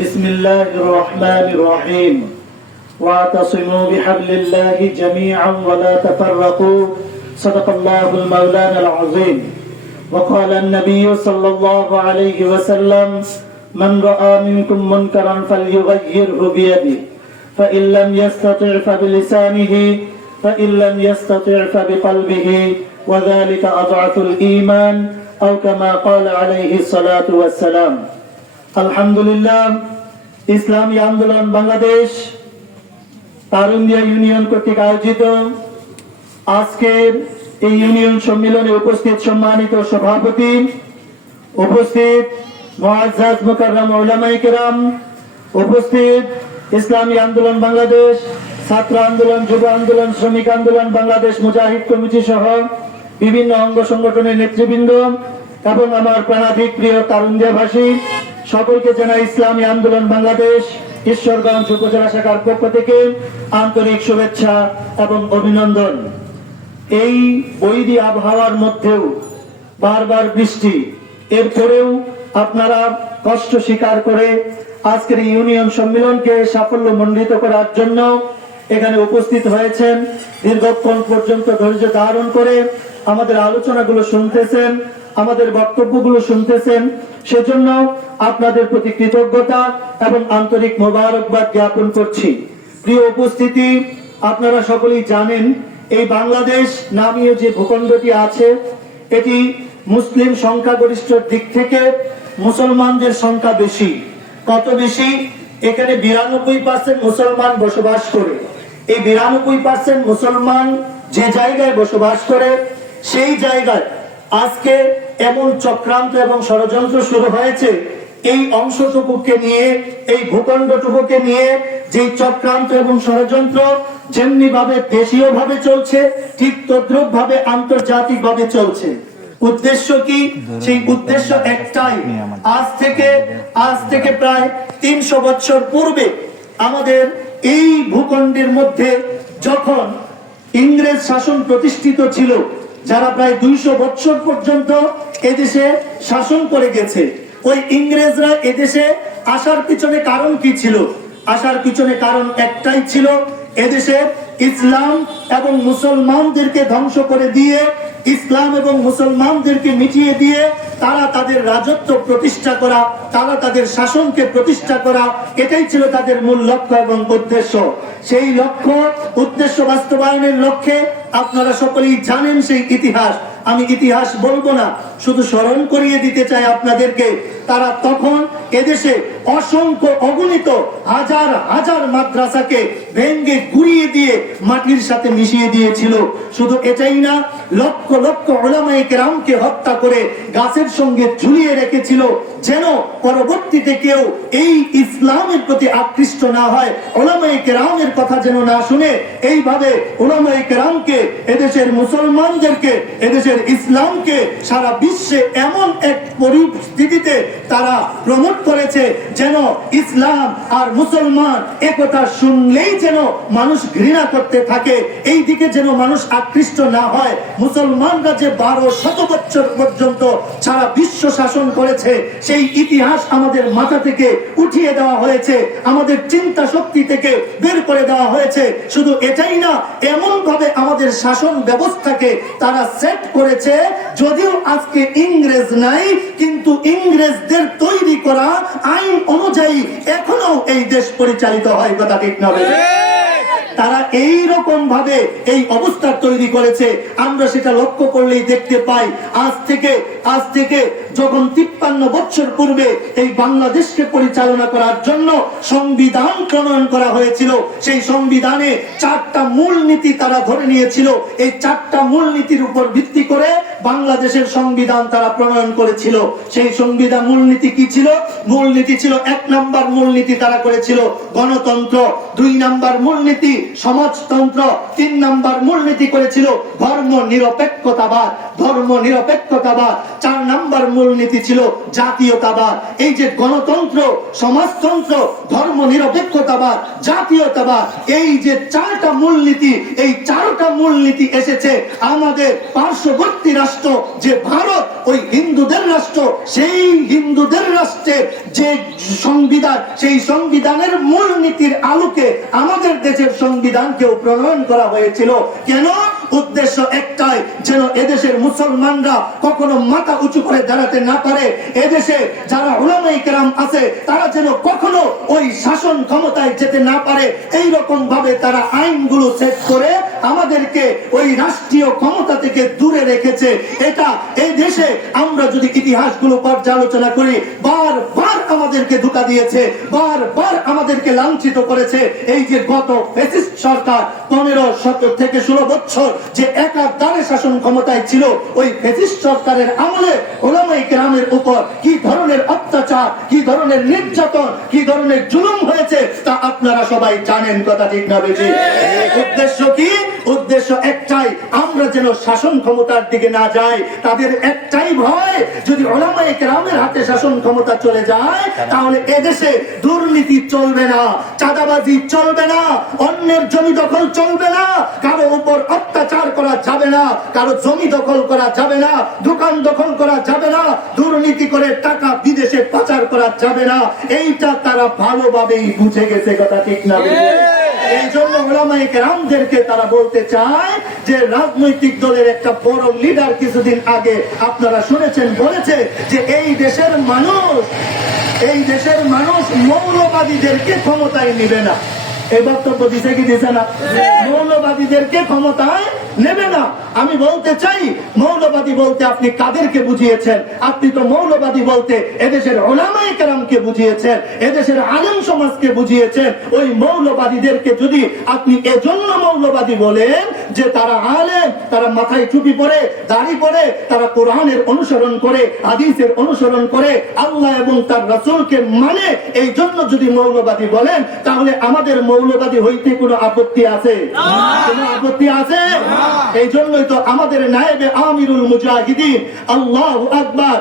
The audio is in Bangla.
بسم الله الرحمن الرحيم واعتصموا بحبل الله جميعا ولا تفرقوا صدق الله المولانا العظيم وقال النبي صلى الله عليه وسلم من رأى منكم منكرا فليغيره بيده فإن لم يستطع فبلسانه فإن لم يستطع فبقلبه وذلك أضعف الإيمان أو كما قال عليه الصلاة والسلام আলহামদুলিল্লাহ, ইসলামী আন্দোলন বাংলাদেশ তারুণ্ডিয়া ইউনিয়ন কর্তৃক আয়োজিত আজকের এই ইউনিয়ন সম্মেলনে উপস্থিত সম্মানিত সভাপতি, উপস্থিত মুকাররম উপস্থিত ইসলামী আন্দোলন বাংলাদেশ, ছাত্র আন্দোলন, যুব আন্দোলন, শ্রমিক আন্দোলন, বাংলাদেশ মুজাহিদ কমিটি সহ বিভিন্ন অঙ্গ সংগঠনের নেতৃবৃন্দ এবং আমার প্রাণাধিক প্রিয় তারুণ্যভাষী সকলকে জানাই ইসলামী আন্দোলন বাংলাদেশ, ঈশ্বরগঞ্জ উপজেলা শাখার পক্ষ থেকে আন্তরিক শুভেচ্ছা এবং অভিনন্দন। এই বৈরী আবহাওয়ার মধ্যেও বারবার বৃষ্টি এরপরেও আপনারা কষ্ট স্বীকার করে আজকের ইউনিয়ন সম্মেলনকে সাফল্য মণ্ডিত করার জন্য এখানে উপস্থিত হয়েছেন। দীর্ঘক্ষণ পর্যন্ত ধৈর্য ধারণ করে আমাদের আলোচনাগুলো শুনতেছেন। আমাদের বক্তব্যগুলো শুনতেছেন, সেজন্য আপনাদের প্রতি কৃতজ্ঞতা এবং আন্তরিক মোবারকবাদ জ্ঞাপন করছি। প্রিয় উপস্থিতি, আপনারা সকলেই জানেন, এই বাংলাদেশ নামীয় যে ভূখণ্ডটি আছে, এটি মুসলিম সংখ্যাগরিষ্ঠর দিক থেকে মুসলমানদের সংখ্যা বেশি। কত বেশি? এখানে বিরানব্বই পার্সেন্ট মুসলমান বসবাস করে। এই বিরানব্বই পার্সেন্ট মুসলমান যে জায়গায় বসবাস করে, সেই জায়গায় আজকে এমন চক্রান্ত এবং ষড়যন্ত্র শুরু হয়েছে। এই অংশটুকুকে নিয়ে, এই ভূখণ্ডটুকুকে নিয়ে যে চক্রান্ত এবং ষড়যন্ত্র যেমনি ভাবে দেশীয় ভাবে চলছে, ঠিক তদ্রুপ ভাবে আন্তর্জাতিক ভাবে চলছে। উদ্দেশ্য কি? সেই উদ্দেশ্য একটাই। আজ থেকে আজ থেকে প্রায় তিনশো বছর পূর্বে আমাদের এই ভূখণ্ডের মধ্যে যখন ইংরেজ শাসন প্রতিষ্ঠিত ছিল যারা প্রায় দুইশো বছর পর্যন্ত এদেশে শাসন করে গেছে, ওই ইংরেজরা এদেশে আসার পিছনে কারণ কি ছিল? আসার পিছনে কারণ একটাই ছিল, এদেশে ইসলাম এবং মুসলমানদেরকে ধ্বংস করে দিয়ে ইসলাম এবং মুসলমানদেরকে মিটিয়ে দিয়ে তারা তাদের রাজত্ব প্রতিষ্ঠা করা, তারা তাদের শাসনকে প্রতিষ্ঠা করা, এটাই ছিল তাদের মূল লক্ষ্য এবং উদ্দেশ্য। সেই লক্ষ্য, উদ্দেশ্য বাস্তবায়নের লক্ষ্যে আপনারা সকলেই জানেন সেই ইতিহাস। আমি ইতিহাস বলব না, শুধু স্মরণ করিয়ে দিতে চাই আপনাদেরকে। তারা তখন এদেশে অসংখ্য অগণিত হাজার হাজার মাদ্রাসাকে ভেঙ্গে গুড়িয়ে দিয়ে মাটির সাথে মিশিয়ে দিয়েছিল। শুধু এটাই না, লক্ষ লক্ষ ওলামাই কেরামকে হত্যা করে গাছের সঙ্গে ঝুলিয়ে রেখেছিল যেন পরবর্তীতে কেউ এই ইসলামের প্রতি আকৃষ্ট না হয়। ওলামাই কেরামের কথা যেন না শুনে, এইভাবে ওলামাই কেরামকে, এদেশের মুসলমানদেরকে, এদেশের ইসলামকে সারা বিশ্বে এমন এক পরিস্থিতিতে তারা প্রমোট করেছে যেন ইসলাম আর মুসলমান একথা শুনলেই যেন মানুষ ঘৃণা করতে থাকে, এই দিকে যেন মানুষ আকৃষ্ট না হয়। মুসলমানরা যে বারো শত বছর পর্যন্ত সারা বিশ্ব শাসন করেছে, সেই ইতিহাস আমাদের মাথা থেকে উঠিয়ে দেওয়া হয়েছে, আমাদের চিন্তা শক্তি থেকে বের করে দেওয়া হয়েছে। শুধু এটাই না এমন ভাবে আমাদের শাসন ব্যবস্থাকে তারা সেট করেছে, যদিও আজকে ইংরেজ নাই, কিন্তু ইংরেজদের তৈরি করা আইন অনুযায়ী এখনও এই দেশ পরিচালিত হয়, কথা ঠিক নবে তারা এই রকম ভাবে এই অবস্থা তৈরি করেছে। আমরা সেটা লক্ষ্য করলেই দেখতে পাই, আজ থেকে আজ থেকে যখন তিপ্পান্ন বছর পূর্বে এই বাংলাদেশকে পরিচালনা করার জন্য সংবিধান প্রণয়ন করা হয়েছিল, সেই সংবিধানে চারটা মূল নীতি তারা ধরে নিয়েছিল। এই চারটা মূল নীতির উপর ভিত্তি করে বাংলাদেশের সংবিধান তারা প্রণয়ন করেছিল। সেই সংবিধান মূলনীতি কি ছিল? মূলনীতি ছিল এক নাম্বার মূলনীতি তারা করেছিল গণতন্ত্র, দুই নাম্বার মূলনীতি সমাজতন্ত্র, তিন নাম্বার মূলনীতি করেছিল ধর্ম নিরপেক্ষতাবাদ ধর্ম নিরপেক্ষতাবাদ চার নাম্বার মূলনীতি ছিল জাতীয়তাবাদ। এই যে গণতন্ত্র, সমাজতন্ত্র ধর্ম নিরপেক্ষতাবাদ জাতীয়তাবাদ, এই যে চারটা মূলনীতি, এই চারটা মূলনীতি এসেছে আমাদের পার্শ্ববর্তী রাষ্ট্র, যে ভারত, ওই হিন্দুদের রাষ্ট্র, সেই হিন্দুদের রাষ্ট্রের যে সংবিধান, সেই সংবিধানের মূলনীতির আলোকে আমাদের দেশের সংবিধানকেও প্রণয়ন করা হয়েছিল। কেন? উদ্দেশ্য একটাই, যেন এদেশের মুসলমানরা কখনো মাথা উঁচু করে দাঁড়াতে না পারে, এদেশে যারা উলামাই কেরাম আছে, তারা যেন কখনো ওই শাসন ক্ষমতায় যেতে না পারে এই রকম ভাবে তারা আইনগুলো সেট করে আমাদেরকে ওই রাষ্ট্রীয় ক্ষমতা থেকে দূরে রেখেছে। এটা এই দেশে আমরা যদি ইতিহাসগুলো পর্যালোচনা করি বারবার আমাদেরকে ধোকা দিয়েছে বারবার আমাদেরকে লাঞ্ছিত করেছে। এই যে গত ফেসিস্ট সরকার পনেরো সতেরো থেকে ষোলো বছর যে একাধারে শাসন ক্ষমতায় ছিল ওই ফেসিস্ট সরকারের আমলে ওলামাই গ্রামের উপর কি ধরনের অত্যাচার কি ধরনের নির্যাতন কি ধরনের জুলুম হয়েছে তা আপনারা সবাই জানেন কথা ঠিক না বেশি। উদ্দেশ্য কি? উদ্দেশ্য একটাই আমরা যেন শাসন ক্ষমতার দিকে না যাই তাদের একটাই ভয় যদি ওলামাই গ্রামের হাতে শাসন ক্ষমতা চলে যায় তাহলে এদেশে দুর্নীতি চলবে না চাঁদাবাজি চলবে না অন্যের জমি দখল চলবে না কারও উপর অত্যাচার করা যাবে না কারও জমি দখল করা যাবে না দোকান দখল করা যাবে না দুর্নীতি করে টাকা বিদেশে পাচার করা যাবে না এইটা তারা ভালোভাবেই বুঝে গেছে কথা ঠিক না এই জন্য ওলামাই কেরামদেরকে তারা বলতে চায় যে রাজনৈতিক দলের একটা বড় লিডার কিছুদিন আগে আপনারা শুনেছেন বলেছে যে এই দেশের মানুষ এই দেশের মানুষ মৌলবাদীদেরকে ক্ষমতায় নিবে না। এই বক্তব্য দিছে কি দিছে না? মৌলবাদীদেরকে ক্ষমতায় নেবে না। আমি বলতে চাই মৌলবাদী বলতে আপনি কাদেরকে বুঝিয়েছেন? আপনি তো মৌলবাদী বলতে এদেশের ওলামাই কেরামকে বুঝিয়েছেন এদেশের আলেম সমাজকে বুঝিয়েছেন। ওই মৌলবাদীদেরকে যদি আপনি এজন্য মৌলবাদী বলেন যে তারা আলেম তারা মাথায় টুপি পরে দাড়ি পরে তারা কোরআনের অনুসরণ করে হাদিসের অনুসরণ করে আল্লাহ এবং তার রাসূলকে মানে এই জন্য যদি মৌলবাদী বলেন তাহলে আমাদের মৌলবাদী হইতে কোনো আপত্তি আছে? কোনো আপত্তি আছে? এই জন্যই তো আমাদের নায়েবে আমিরুল মুজাহিদিন আল্লাহ আকবার